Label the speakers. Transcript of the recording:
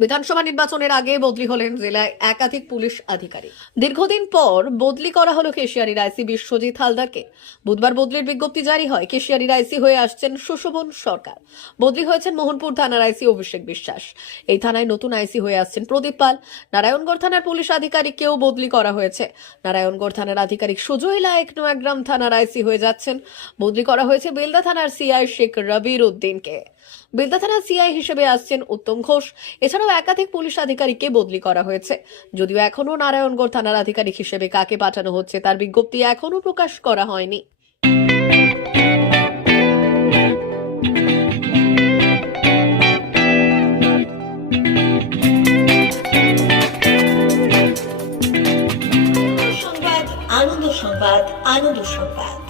Speaker 1: বিধানসভা নির্বাচনের আগে বদলি হলেন জেলায় একাধিক পুলিশ আধিকারিক। দীর্ঘদিন পর বদলি করা হলো কেশিয়ারির আইসি বিশ্বজিৎ হালদারকে। বুধবার বদলির বিজ্ঞপ্তি জারি হয়, কেশিয়ারির আইসি হয়ে আসছেন সুশোভন সরকার। বদলি হয়েছেন মোহনপুর থানার আইসি অভিষেক বিশ্বাস। এই থানায় নতুন আইসি হয়ে আসছেন প্রদীপ পাল। নারায়ণগড় থানার পুলিশ আধিকারিককেও বদলি করা হয়েছে। নারায়ণগড় থানার আধিকারিক সুজয় লায়ক নোয়াগ্রাম থানার আইসি হয়ে যাচ্ছেন। বদলি করা হয়েছে বেলদা থানার সিআই শেখ রবির উদ্দিনকে। বেলদা থানার সিআই হিসেবে আসছেন উত্তম ঘোষ। এছাড়াও একাধিক পুলিশ আধিকারিককে বদলি করা হয়েছে। যদিও এখনও নারায়ণগড় থানার আধিকারিক হিসেবে কাকে পাঠানো হচ্ছে তার বিজ্ঞপ্তি এখনও প্রকাশ করা হয়নি।
Speaker 2: সংবাদ, আনন্দ সংবাদ আনন্দ সংবাদ।